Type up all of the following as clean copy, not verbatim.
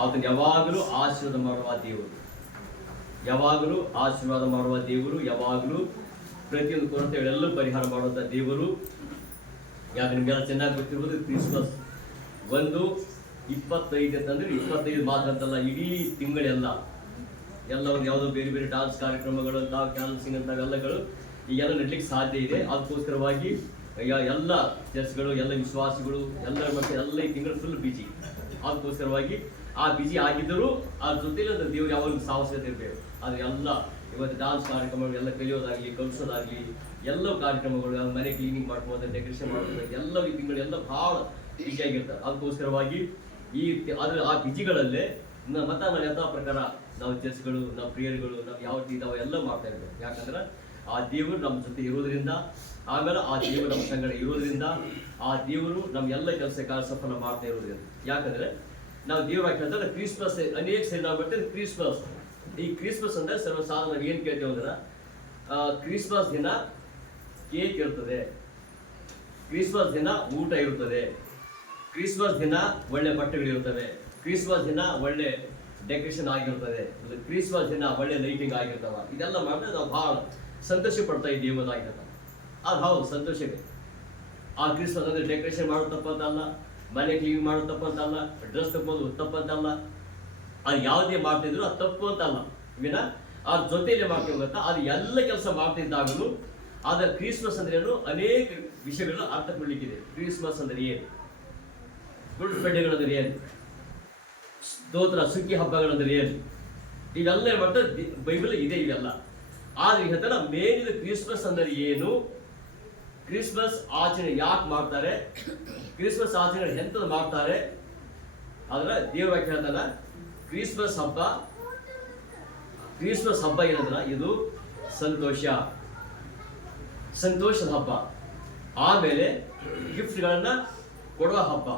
ಆತನ ಯಾವಾಗಲೂ ಆಶೀರ್ವಾದ ಮಾಡುವ ದೇವರು, ಯಾವಾಗಲೂ ಆಶೀರ್ವಾದ ಮಾಡುವ ದೇವರು, ಯಾವಾಗಲೂ ಪ್ರತಿಯೊಂದು ಕೊರತೆಗಳೆಲ್ಲೂ ಪರಿಹಾರ ಮಾಡುವಂಥ ದೇವರು. ಯಾಕೆ ನಿಮಗೆಲ್ಲ ಚೆನ್ನಾಗಿ ಗೊತ್ತಿರ್ಬೋದು, ಕ್ರಿಸ್ಮಸ್ 25 ಅಂತಂದ್ರೆ 25 ಮಾತ್ರ ಅಂತಲ್ಲ, ಇಡೀ ತಿಂಗಳೆಲ್ಲ ಒಂದು ಯಾವುದೋ ಬೇರೆ ಬೇರೆ ಡಾನ್ಸ್ ಕಾರ್ಯಕ್ರಮಗಳು ಅಂತ ಕ್ಯಾನ್ಸಿಂಗ್ ಅಂತ ಎಲ್ಲಗಳು ಈಗೆಲ್ಲ ನಡ್ಲಿಕ್ಕೆ ಸಾಧ್ಯ ಇದೆ. ಅದಕ್ಕೋಸ್ಕರವಾಗಿ ಎಲ್ಲ ಚರ್ಚ್ಗಳು, ಎಲ್ಲ ವಿಶ್ವಾಸಿಗಳು, ಎಲ್ಲರ ಮಧ್ಯೆ ಎಲ್ಲ ಈ ತಿಂಗಳು ಫುಲ್ ಬಿಜಿ. ಅದಕ್ಕೋಸ್ಕರವಾಗಿ ಆ ಬಿಜಿ ಆಗಿದ್ದರೂ ಅದ್ರ ಜೊತೆಲಿ ಒಂದು ದೇವ್ರು ಯಾವಾಗ ಸಾವಶ್ಯಕತೆ ಇರಬೇಕು. ಆದರೆ ಎಲ್ಲ ಇವತ್ತು ಡಾನ್ಸ್ ಕಾರ್ಯಕ್ರಮಗಳು ಎಲ್ಲ ಕಲಿಯೋದಾಗಲಿ ಕಲಿಸೋದಾಗಲಿ ಎಲ್ಲ ಕಾರ್ಯಕ್ರಮಗಳು, ಮನೆ ಕ್ಲೀನಿಂಗ್ ಮಾಡ್ಬೋದು, ಡೆಕೋರೇಷನ್ ಮಾಡ್ಬೋದು, ಎಲ್ಲ ಈ ತಿಂಗಳು ಎಲ್ಲ ಭಾಳ ಬಿಜಿಯಾಗಿರ್ತಾರೆ. ಅದಕ್ಕೋಸ್ಕರವಾಗಿ ಆ ಬಿಜಿಗಳಲ್ಲೇ ಮತ್ತೆ ನಾನು ಯಥಾ ಪ್ರಕಾರ ನಾವು ಚರ್ಚ್ಗಳು, ನಾವು ಪ್ರೇಯರ್ಗಳು, ನಾವು ಯಾವ ರೀತಿ ನಾವು ಎಲ್ಲ ಮಾಡ್ತಾ ಇರ್ಬೇಕು. ಯಾಕಂದ್ರೆ ಆ ದೇವರು ನಮ್ಮ ಜೊತೆ ಇರೋದ್ರಿಂದ, ಆಮೇಲೆ ಆ ದೇವರು ನಮ್ಮ ಸಂಗಡ ಇರೋದ್ರಿಂದ, ಆ ದೇವರು ನಮ್ಗೆಲ್ಲ ಕೆಲಸ ಸಫಲ ಮಾಡ್ತಾ ಇರೋದ್ರಿಂದ. ಯಾಕಂದ್ರೆ ನಾವು ದೇವ್ರ ಹಾಕಿದ್ರೆ ಕ್ರಿಸ್ಮಸ್ ಅನೇಕ ಸರಿ ನಾವು ಬರ್ತೇವೆ. ಕ್ರಿಸ್ಮಸ್, ಈ ಕ್ರಿಸ್ಮಸ್ ಅಂದ್ರೆ ಸರ್ವಸಾಧಾರಣ ನಾವು ಏನು ಕೇಳ್ತೇವೆ ಅಂದ್ರೆ, ಕ್ರಿಸ್ಮಸ್ ದಿನ ಕೇಕ್ ಇರ್ತದೆ, ಕ್ರಿಸ್ಮಸ್ ದಿನ ಊಟ ಇರುತ್ತದೆ, ಕ್ರಿಸ್ಮಸ್ ದಿನ ಒಳ್ಳೆ ಬಟ್ಟೆಗಳಿರ್ತವೆ, ಕ್ರಿಸ್ಮಸ್ ದಿನ ಒಳ್ಳೆ ಡೆಕೋರೇಷನ್ ಆಗಿರ್ತದೆ, ಕ್ರಿಸ್ಮಸ್ ದಿನ ಒಳ್ಳೆ ಲೈಟಿಂಗ್ ಆಗಿರ್ತಾವ. ಇದೆಲ್ಲ ಮಾಡಿದ್ರೆ ನಾವು ಭಾಳ ಸಂತೋಷ ಪಡ್ತಾ ಇದ್ದೀವಿ ಅನ್ನೋದಾಗಿರ್ತಾವ. ಅದು ಹೌದು, ಸಂತೋಷವೇ. ಆ ಕ್ರಿಸ್ಮಸ್ ಅಂದ್ರೆ ಡೆಕೋರೇಷನ್ ಮಾಡೋದು ತಪ್ಪಂತಲ್ಲ, ಮನೆ ಕ್ಲೀನ್ ಮಾಡೋದು ತಪ್ಪಂತಲ್ಲ, ಡ್ರೆಸ್ ತಪ್ಪೋದು ತಪ್ಪಂತಲ್ಲ, ಅದು ಯಾವುದೇ ಮಾಡ್ತಿದ್ರು ಅದು ತಪ್ಪು ಅಂತಲ್ಲ. ವಿನ ಅದ್ರ ಜೊತೆಯಲ್ಲೇ ಮಾಡ್ತೀವಿ ಗೊತ್ತಾ, ಅದು ಎಲ್ಲ ಕೆಲಸ ಮಾಡ್ತಿದ್ದಾಗಲೂ ಆದ್ರೆ ಕ್ರಿಸ್ಮಸ್ ಅಂದ್ರೆ ಏನು, ಅನೇಕ ವಿಷಯಗಳನ್ನ ಅರ್ಥ ಕೊಡ್ಲಿಕ್ಕಿದೆ. ಕ್ರಿಸ್ಮಸ್ ಅಂದ್ರೆ ಏನು, ಗುಡ್ ಫ್ರೈಡೆಗಳಂದ್ರೆ ಏನು, ಸ್ತೋತ್ರ ಸುಗ್ಗಿ ಹಬ್ಬಗಳಂದ್ರೆ ಏನು, ಇವೆಲ್ಲ ಏನ್ ಮಾಡ್ತಾರೆ ಬೈಬಲ್ ಇದೆ ಇವೆಲ್ಲ. ಆದ್ರೆ ಹೇಳ್ತಾರ ಮೇನ್ ಇದು ಕ್ರಿಸ್ಮಸ್ ಅಂದ್ರೆ ಏನು, ಕ್ರಿಸ್ಮಸ್ ಆಚರಣೆ ಯಾಕೆ ಮಾಡ್ತಾರೆ, ಕ್ರಿಸ್ಮಸ್ ಆಚರಣೆ ಎಂತದ್ದು ಮಾಡ್ತಾರೆ. ಆದ್ರೆ ದೇವ್ರ ಹೇಳ್ತಾರ ಕ್ರಿಸ್ಮಸ್ ಹಬ್ಬ ಏನಂದ್ರ ಇದು ಸಂತೋಷದ ಹಬ್ಬ, ಆಮೇಲೆ ಗಿಫ್ಟ್ಗಳನ್ನ ಕೊಡುವ ಹಬ್ಬ,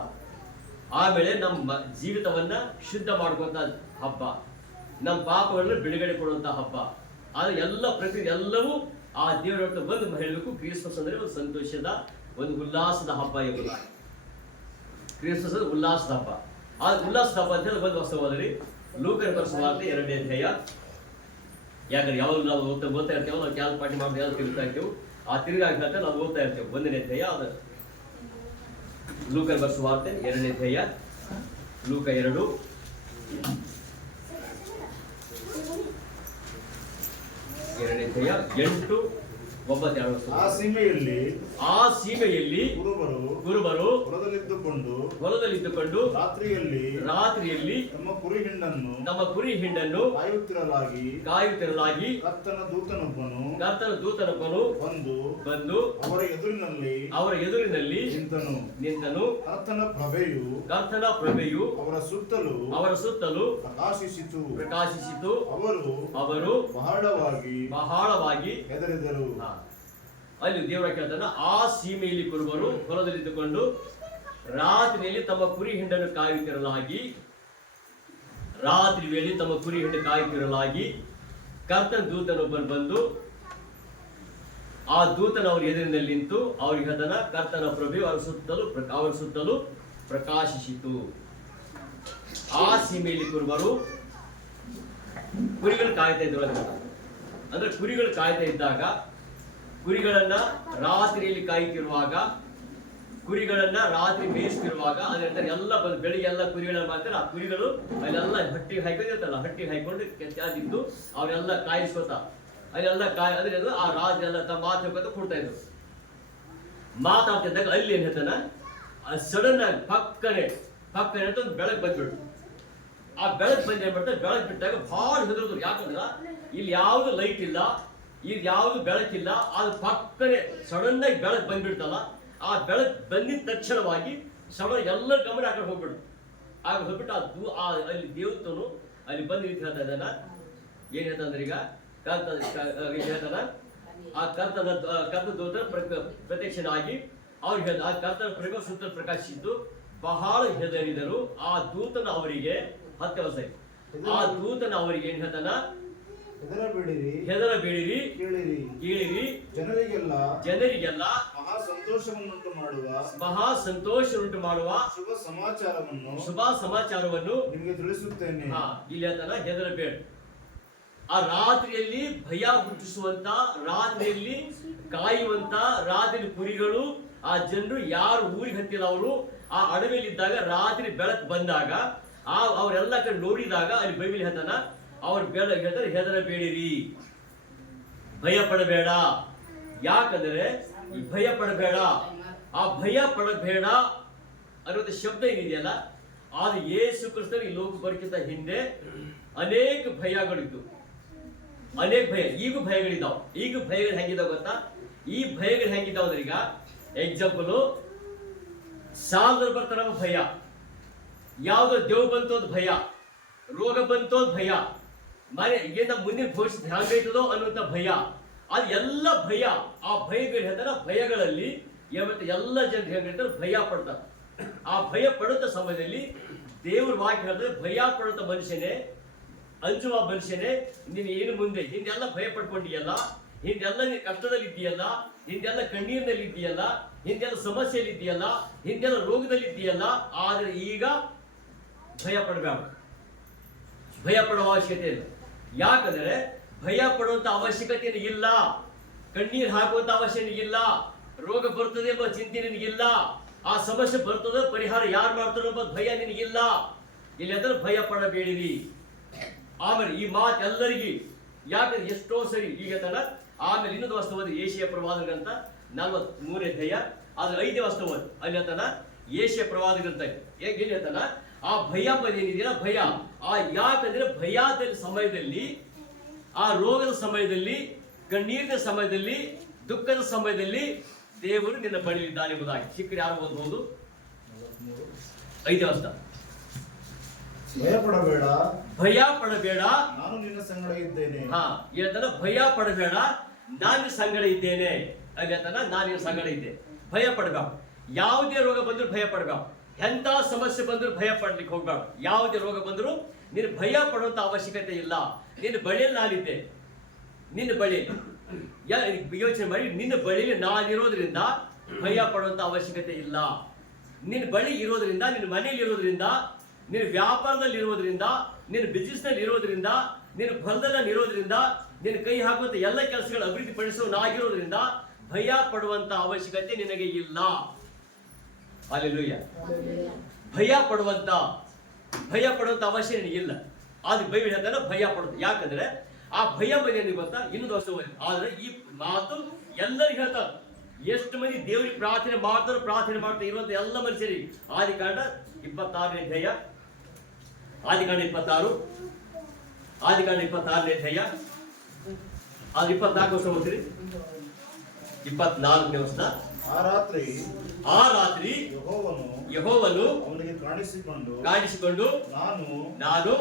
ಆಮೇಲೆ ನಮ್ಮ ಜೀವಿತವನ್ನ ಶುದ್ಧ ಮಾಡುವಂತ ಹಬ್ಬ, ನಮ್ಮ ಪಾಪಗಳನ್ನು ಬಿಡುಗಡೆ ಕೊಡುವಂತ ಹಬ್ಬ. ಆದ್ರೆ ಎಲ್ಲವೂ ಆ ದೇವರ ಹೊರತು ಬಂದು ಹೇಳಬೇಕು. ಕ್ರಿಸ್ಮಸ್ ಅಂದ್ರೆ ಒಂದು ಸಂತೋಷದ, ಒಂದು ಉಲ್ಲಾಸದ ಹಬ್ಬ ಇವರು. ಕ್ರಿಸ್ಮಸ್ ಅಂದ್ರೆ ಉಲ್ಲಾಸದ ಹಬ್ಬ. ಆ ಉಲ್ಲಾಸದ ಹಬ್ಬ ಅಂತ ಹೇಳಿ ಒಂದು ಹೊಸವಾದ್ರಿ ಲೂಕನ ಬರೆಸುವ ವಾರ್ತೆ 2ನೇ ಅಧ್ಯಾಯ. ಯಾಕಂದ್ರೆ ಯಾವಾಗ ನಾವು ಓದ್ತಾ ಇರ್ತೇವೆ, ನಾವು ಕ್ಯಾಲ್ ಪಾರ್ಟಿ ಮಾಡಿ ಯಾವ್ದು ತಿರುಗ್ತಾ ಇರ್ತೇವೆ, ಆ ತಿರುಗಾಗ ನಾವು ಓದ್ತಾ ಇರ್ತೇವೆ. 1ನೇ ಅಧ್ಯಾಯ ಅದು ಲೂಕನ ಬರೆಸುವ ವಾರ್ತೆ 2ನೇ ಅಧ್ಯಾಯ, ಲೂಕ 2 8, 9. ಆ ಸೀಮೆಯಲ್ಲಿ ಕುರುಬರು ಹೊಲದಲ್ಲಿದ್ದುಕೊಂಡು ರಾತ್ರಿಯಲ್ಲಿ ನಮ್ಮ ಕುರಿ ಹಿಂಡನ್ನು ಕಾಯುತ್ತಿರಲಾಗಿ ಕರ್ತನ ದೂತನೊಬ್ಬನು ಬಂದು ಅವರ ಎದುರಿನಲ್ಲಿ ನಿಂತನು. ಕರ್ತನ ಪ್ರಭೆಯು ಅವರ ಸುತ್ತಲೂ ಪ್ರಕಾಶಿಸಿತು. ಅವರು ಬಹಳವಾಗಿ ಹೆದರಿದರು. ಅಲ್ಲಿ ದೇವರ ಕೇಳ್ತಾನ, ಆ ಸೀಮೆಯಲ್ಲಿ ಕುರುಬರು ಹೊಲದಲ್ಲಿದ್ದುಕೊಂಡು ರಾತ್ರಿಯಲ್ಲಿ ತಮ್ಮ ಕುರಿ ಹಿಂಡನ್ನು ಕಾಯುತ್ತಿರಲಾಗಿ ಕರ್ತನ ದೂತನೊಬ್ಬನು ಬಂದು ಆ ದೂತನ ಅವ್ರ ಎದುರಿನಲ್ಲಿ ನಿಂತು ಅವ್ರಿಗೆ ಹೇಳ್ತಾನ, ಕರ್ತನ ಪ್ರಭೆಯು ಅವರ ಸುತ್ತಲೂ ಪ್ರಕಾಶಿಸಿತು. ಆ ಸೀಮೆಯಲ್ಲಿ ಕುರುಬರು ಕುರಿಗಳು ಕಾಯ್ತಾ ಇದ್ರು. ಅಂದ್ರೆ ಕುರಿಗಳು ಕಾಯ್ತಾ ಇದ್ದಾಗ, ಕುರಿಗಳನ್ನ ರಾತ್ರಿಯಲ್ಲಿ ಕಾಯ್ತಿರುವಾಗ, ಕುರಿಗಳನ್ನ ರಾತ್ರಿ ಮೇಯಿಸ್ತಿರುವಾಗ, ಅದ್ರ ಎಲ್ಲ ಬಂದು ಬೆಳಿಗ್ಗೆ ಎಲ್ಲ ಕುರಿಗಳನ್ನ ಮಾಡ್ತಾರೆ. ಆ ಕುರಿಗಳು ಅಲ್ಲೆಲ್ಲ ಹಟ್ಟಿ ಹಾಕೊಂಡಿರ್ತಾರಲ್ಲ, ಹಟ್ಟಿ ಹಾಕೊಂಡು ಕೆಚ್ಚಾದಿದ್ದು ಅವರೆಲ್ಲ ಕಾಯಿಸ್ಕೊತ ಅಲ್ಲೆಲ್ಲ ಅಂದ್ರೆ ಆ ರಾಜ ಎಲ್ಲ ತಮ್ಮ ಮಾತು ಕೊಡ್ತಾ ಇದ್ರು. ಮಾತಾಡ್ತಿದ್ದಾಗ ಅಲ್ಲಿ ಏನ್ ಹೇಳ್ತಾನ, ಸಡನ್ ಆಗಿ ಪಕ್ಕನೆ ಅಂತ ಒಂದು ಬೆಳಕು ಬಂದ್ಬಿಟ್ಟು, ಆ ಬೆಳಕು ಬಂದು ಏನ್ ಮಾಡ್ತಾರೆ, ಬೆಳಕು ಬಿಟ್ಟಾಗ ಭಾಳ ಹೆದರಿದ್ರು. ಯಾಕಂದ್ರ ಇಲ್ಲಿ ಯಾವ್ದು ಲೈಟ್ ಇಲ್ಲ, ಇಲ್ಲಿ ಯಾವ್ದು ಬೆಳಕಿಲ್ಲ, ಅದು ಪಕ್ಕನೆ ಸಡನ್ ಆಗಿ ಬೆಳಕು ಬಂದ್ಬಿಡ್ತಲ್ಲ, ಆ ಬೆಳಕು ಬಂದಿದ ತಕ್ಷಣವಾಗಿ ಎಲ್ಲ ಗಮನ ಆ ಕಡೆ ಹೋಗ್ಬಿಡು. ಆಗ ಹೋಗ್ಬಿಟ್ಟು ಅಲ್ಲಿ ದೇವತನು ಅಲ್ಲಿ ಬಂದು ರೀತಿ ಹೇಳ್ತಾ ಇದ್ದಾನ, ಏನ್ ಹೇಳ್ತಾನೆ ಈಗ ಹೇಳ್ತಾನ, ಆ ಕರ್ತನ ದೂತ ಪ್ರತ್ಯಕ್ಷನಾಗಿ ಅವ್ರಿಗೆ ಹೇಳ್ದ, ಆ ಕರ್ತನ ಪ್ರಭೆ ಸುತ್ತ ಪ್ರಕಾಶಿಸಿದ್ದು ಬಹಳ ಹೆದರಿದರು. ಆ ದೂತನ ಅವರಿಗೆ 10 ವರ್ಷ ಆಯ್ತು. ಆ ದೂತನ ಅವರಿಗೆ ಏನ್ ಹೇಳ್ತಾನ, ಹೆದರಬೇಡಿರಿ, ಕೇಳಿರಿ. ಕೇಳಿರಿ. ಜನರಿಗೆಲ್ಲ ಮಹಾ ಸಂತೋಷವನ್ನುಂಟು ಮಾಡುವ ಶುಭ ಸಮಾಚಾರವನ್ನು ನಿಮಗೆ ತಿಳಿಸುತ್ತೇನೆ. ಇಲ್ಲಿ ಅದನ್ನ ಹೆದರಬೇಡ. ಆ ರಾತ್ರಿಯಲ್ಲಿ ಭಯ ಹುಟ್ಟಿಸುವಂತ, ರಾತ್ರಿಯಲ್ಲಿ ಕಾಯುವಂತ, ರಾತ್ರಿ ಕುರಿಗಳು, ಆ ಜನರು ಯಾರು ಊರಿಗೆ ಹತ್ತಿಲ್ಲ ಅವರು ಆ ಅಡವಿಯಲ್ಲಿದ್ದಾಗ ರಾತ್ರಿ ಬೆಳಕು ಬಂದಾಗ ಅವರೆಲ್ಲ ಕಡೆ ನೋಡಿದಾಗ ಅಲ್ಲಿ ಬೈಬಲ್ ಹೇಳ್ತಾನ, ಅವ್ರ ಹೇಳ್ತಾರೆ ಹೆದರಬೇಡಿರಿ, ಭಯ ಪಡಬೇಡ. ಯಾಕಂದ್ರೆ ಈ ಭಯ ಪಡಬೇಡ, ಆ ಭಯ ಪಡಬೇಡ ಅನ್ನೋದು ಶಬ್ದ ಏನಿದೆಯಲ್ಲ, ಅದು ಯೇಸು ಕ್ರಿಸ್ತರು ಈ ಲೋಕ ಬರೋಕ್ಕಿಂತ ಹಿಂದೆ ಅನೇಕ ಭಯಗಳಿದ್ದು, ಅನೇಕ ಭಯ, ಈಗೂ ಭಯಗಳಿದ್ದಾವೆ. ಈಗ ಭಯಗಳು ಹೆಂಗಿದಾವ ಗೊತ್ತಾ? ಈ ಭಯಗಳು ಹೆಂಗಿದಾವ ಅಂದ್ರೆ, ಈಗ ಎಕ್ಸಾಂಪಲ್, ಸಾಲದಲ್ಲಿ ಬರ್ತಾರ ಭಯ, ಯಾವುದೋ ದೇವ್ ಬಂತು ಅಂತ ಭಯ, ರೋಗ ಬಂತು ಅಂತ ಭಯ, ಮನೆ ಈಗ ಮುಂದಿನ ಭವಿಷ್ಯ ಹ್ಯಾಂಗೈತದೋ ಅನ್ನುವಂಥ ಭಯ, ಅದು ಎಲ್ಲ ಭಯ. ಆ ಭಯಗಳು ಹೇಳ್ತಾರೆ, ಭಯಗಳಲ್ಲಿ ಎಲ್ಲ ಜನರು ಹೆಂಗಿರ್ತಾರೆ, ಭಯ ಪಡ್ತಾರೆ. ಆ ಭಯ ಪಡುವಂತ ಸಮಯದಲ್ಲಿ ದೇವ್ರ ವಾಕ್ಯ ಹೇಳಿದ್ರೆ, ಭಯ ಪಡುವಂತ ಮನುಷ್ಯನೇ, ಅಂಜುವ ಮನುಷ್ಯನೇ, ನೀನು ಏನು ಮುಂದೆ ಹಿಂದೆಲ್ಲ ಭಯ ಪಡ್ಕೊಂಡಿಯಲ್ಲ, ಹಿಂದೆಲ್ಲ ನೀನು ಕಷ್ಟದಲ್ಲಿ ಇದೆಯಲ್ಲ, ಹಿಂದೆಲ್ಲ ಕಣ್ಣೀರಿನಲ್ಲಿ ಇದೆಯಲ್ಲ, ಹಿಂದೆಲ್ಲ ಸಮಸ್ಯೆಯಲ್ಲಿ ಇದೆಯಲ್ಲ, ಹಿಂದೆಲ್ಲ ರೋಗದಲ್ಲಿ ಇದೆಯಲ್ಲ, ಆದ್ರೆ ಈಗ ಭಯ ಪಡಬೇಡ, ಭಯ ಪಡುವ ಅವಶ್ಯಕತೆ ಇಲ್ಲ. ಯಾಕಂದ್ರೆ ಭಯ ಪಡುವಂತ ಅವಶ್ಯಕತೆ ಇಲ್ಲ, ಕಣ್ಣೀರು ಹಾಕುವಂತ ಅವಶ್ಯಕತೆ ಇಲ್ಲ, ರೋಗ ಬರ್ತದೆ ಎಂಬ ಚಿಂತೆ ನಿನಗಿಲ್ಲ, ಆ ಸಮಸ್ಯೆ ಬರ್ತದೆ ಪರಿಹಾರ ಯಾರು ಮಾಡ್ತಾರೋ ಎಂಬ ಭಯ ನಿನಗಿಲ್ಲ. ಇಲ್ಲಿ ಅಂದ್ರೆ ಭಯ ಪಡಬೇಡಿರಿ. ಆಮೇಲೆ ಈ ಮಾತು ಎಲ್ಲರಿಗೆ, ಯಾಕಂದ್ರೆ ಎಷ್ಟೋ ಸರಿ ಈಗ ತರ. ಆಮೇಲೆ ಇನ್ನೊಂದು ವಸ್ತು ಓದಿ, ಏಷ್ಯಾ ಪ್ರವಾದ ಗ್ರಂಥ 43ನೇ ಅಧ್ಯಾಯ, ಅದ್ರ 5ನೇ ವಸ್ತು ಓದಿ. ಅಲ್ಲಿ ಹೇಳ್ತಾನ ಏಷ್ಯಾ ಪ್ರವಾದ ಗ್ರಂಥ ಹೇಗೆ ಹೇಳ್ತಾನ, ಆ ಭಯ ಏನಿದೆಯಲ್ಲ ಭಯ, ಆ ಯಾಕಂದ್ರೆ ಭಯದ ಸಮಯದಲ್ಲಿ, ಆ ರೋಗದ ಸಮಯದಲ್ಲಿ, ಕಣ್ಣೀರಿನ ಸಮಯದಲ್ಲಿ, ದುಃಖದ ಸಮಯದಲ್ಲಿ ದೇವರು ನಿನ್ನ ಬಳಿಯಿದ್ದಾನೆ ಎಂಬುದಾಗಿ. ಚಿಕ್ಕರು ಯಾರು ಓದ್ಬೋದು? 5ನೇ ವಸ್ತು. ಭಯ ಪಡಬೇಡ, ನಾನು ನಿನ್ನ ಸಂಗಡ ಇದ್ದೇನೆ. ಹೇಳ್ತಾನ ಭಯ ಪಡಬೇಡ, ನಾನು ಸಂಗಡ ಇದ್ದೇನೆ. ಅಲ್ಲಿ ಹೇಳ್ತಾನ ನಾನು ನಿನ್ನ ಸಂಗಡ ಇದ್ದೇನೆ. ಭಯ ಪಡಬೇಡ. ಯಾವುದೇ ರೋಗ ಬಂದ್ರು ಭಯ ಪಡಬೇಡ, ಎಂತ ಸಮಸ್ಯೆ ಬಂದ್ರು ಭಯ ಪಡ್ಲಿಕ್ಕೆ ಹೋಗ್ಬೇಡ. ಯಾವುದೇ ರೋಗ ಬಂದ್ರು ನೀನು ಭಯ ಪಡುವಂತ ಅವಶ್ಯಕತೆ ಇಲ್ಲ. ನಿನ್ನ ಬಳಿಯಲ್ಲಿ ನಾನಿದ್ದೆ, ನಿನ್ನ ಬಳಿಯಲ್ಲಿ ಯೋಚನೆ ಮಾಡಿ, ನಿನ್ನ ಬಳಿಯಲ್ಲಿ ನಾನಿರೋದ್ರಿಂದ ಭಯ ಪಡುವಂತ ಅವಶ್ಯಕತೆ ಇಲ್ಲ. ನಿನ್ನ ಬಳಿ ಇರೋದ್ರಿಂದ, ನಿನ್ನ ಮನೆಯಲ್ಲಿ ಇರೋದ್ರಿಂದ, ನಿನ್ನ ವ್ಯಾಪಾರದಲ್ಲಿ ಇರೋದ್ರಿಂದ, ನಿನ್ನ ಬಿಸ್ನೆಸ್ ನಲ್ಲಿ ಇರೋದ್ರಿಂದ, ನಿನ್ನ ಹೊಲದಲ್ಲಿ ಇರೋದ್ರಿಂದ, ನಿನ್ನ ಕೈ ಹಾಕುವಂತ ಎಲ್ಲ ಕೆಲಸಗಳು ಅಭಿವೃದ್ಧಿ ಪಡಿಸುವನಾಗಿರೋದ್ರಿಂದ ಭಯ ಪಡುವಂತ ಅವಶ್ಯಕತೆ ನಿನಗೆ ಇಲ್ಲ. ಅಲ್ಲೆಲೂಯ್ಯ. ಭಯ ಪಡುವಂತ ಅವಶ್ಯ ನಿನಗಿಲ್ಲ. ಅದು ಬೈಬಲ್ ಹೇಳ್ತಾನೆ ಭಯ ಪಡುತ್ತೆ. ಯಾಕಂದ್ರೆ ಆ ಭಯ ಬಗ್ಗೆ ಗೊತ್ತಾ, ಇನ್ನೊಂದು ವರ್ಷ ಹೋಗಿ. ಆದ್ರೆ ಈ ಮಾತು ಎಲ್ಲರಿಗೂ ಹೇಳ್ತಾರೆ. ಎಷ್ಟು ಮಂದಿ ದೇವರಿಗೆ ಪ್ರಾರ್ಥನೆ ಮಾಡ್ತಾರೆ ಇರುವಂತ ಎಲ್ಲ ಮನುಷ್ಯರಿಗೆ. ಆದಿಕಾಂಡ 26ನೇ ಅಧ್ಯಾಯ, ಆದಿಕಾಂಡ 26ನೇ ಅಧ್ಯಾಯ, ಅದು 24 ವರ್ಷ ಓದ್ತೀರಿ. 24ನೇ ವರ್ಷ. ಆ ರಾತ್ರಿ ಯೆಹೋವನು ಅವನಿಗೆ ಕಾಣಿಸಿಕೊಂಡು ನಾನು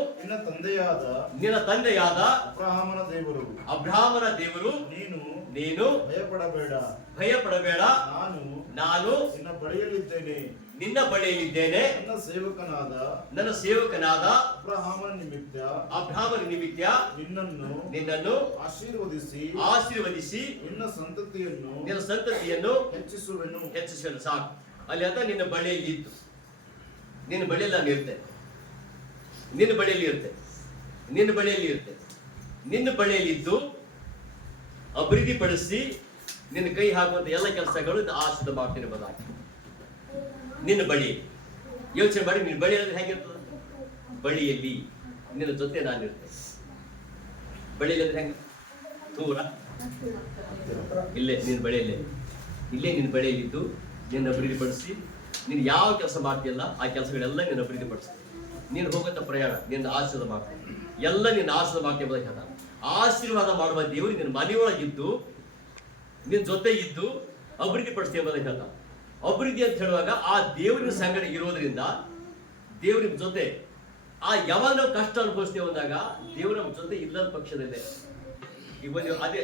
ನಿನ್ನ ತಂದೆಯಾದ ಅಬ್ರಹಾಮನ ದೇವರು, ನೀನು ಭಯ ಪಡಬೇಡ, ನಾನು ನಿನ್ನ ಬಳಿಯಲ್ಲಿದ್ದೇನೆ, ನನ್ನ ಸೇವಕನಾದ ಅಬ್ರಹಾಮನ ನಿಮಿತ್ತ ನಿನ್ನನ್ನು ಆಶೀರ್ವದಿಸಿ ನಿನ್ನ ಸಂತತಿಯನ್ನು ಹೆಚ್ಚಿಸುವೆನು. ಸಾಕು. ಅಲ್ಲಿ ಅಂತ ನಿನ್ನ ಬಳಿಯಲ್ಲಿ ಇತ್ತು, ನಿನ್ನ ಬಳಿಯಲ್ಲಿ ನಾನು ಇರ್ತೇನೆ, ನಿನ್ನ ಬಳಿಯಲ್ಲಿ ಇದ್ದು ಅಭಿವೃದ್ಧಿಪಡಿಸಿ ನಿನ್ನ ಕೈ ಹಾಕುವಂತ ಎಲ್ಲ ಕೆಲಸಗಳು ಆಶೀರ್ವಾದ ಮಾಡ್ತೀನಿ ಎಂಬುದಾಗಿ. ನಿನ್ನ ಬಳಿ ಯೋಚನೆ ಮಾಡಿ, ನಿನ್ನ ಬಳಿ ಅಂದ್ರೆ ಹೆಂಗಿರ್ತದ? ಬಳಿಯಲ್ಲಿ ನಿನ್ನ ಜೊತೆ ನಾನಿರ್ತೇನೆ. ಬಳಿಯಲ್ಲಿ ಅಂದ್ರೆ ಹೆಂಗ? ದೂರ? ಇಲ್ಲೇ ನಿನ್ನ ಬಳಿಯಲ್ಲಿದ್ದು ನಿನ್ನ ಅಭಿವೃದ್ಧಿಪಡಿಸಿ, ನೀನು ಯಾವ ಕೆಲಸ ಮಾಡ್ತೀಯಲ್ಲ ಆ ಕೆಲಸಗಳೆಲ್ಲ ನಿನ್ನ ಅಭಿವೃದ್ಧಿಪಡಿಸ್ತೀನಿ. ನೀನು ಹೋಗುವಂತ ಪ್ರಯಾಣ ನಿನ್ನ ಆಶೀರ್ವಾದ ಮಾಡ್ತೀನಿ, ಎಲ್ಲ ನಿನ್ನ ಆಶೀರ್ವಾದ ಮಾಡ್ತೀನಿ ಎಂಬುದಾಗಿ ಹೇಳ್ತಾನೆ. ಆಶೀರ್ವಾದ ಮಾಡುವ ದೇವರು ನಿನ್ನ ಮನೆಯೊಳಗಿದ್ದು, ನಿನ್ನ ಜೊತೆ ಇದ್ದು ಅಭಿವೃದ್ಧಿಪಡಿಸ್ತೀನಿ ಎಂಬುದಾಗಿ ಹೇಳ್ತಾನೆ. ಅಭಿವೃದ್ಧಿ ಅಂತ ಹೇಳುವಾಗ ಆ ದೇವರಿನ ಸಂಗಡ ಇರೋದ್ರಿಂದ, ದೇವರ ಜೊತೆ ಯಾವಾಗ ನಾವು ಕಷ್ಟ ಅನುಭವಿಸ್ತೇವೆ ಅಂದಾಗ ದೇವರ ಜೊತೆ ಇಲ್ಲದ ಪಕ್ಷದಲ್ಲೇ ಅದೇ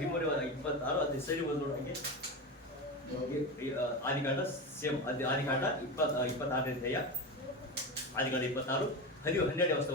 26 ಅದೇ ಸರಿ ಒಂದು ನೋಡೋಕೆ ಆದಿಕಾಂಡ ಸೇಮ್ ಆದಿಕಾಂಡ 26ನೇ ಅಧ್ಯಾಯ, ಆದಿಕಾಂಡ 26 12ನೇ ವರ್ಷ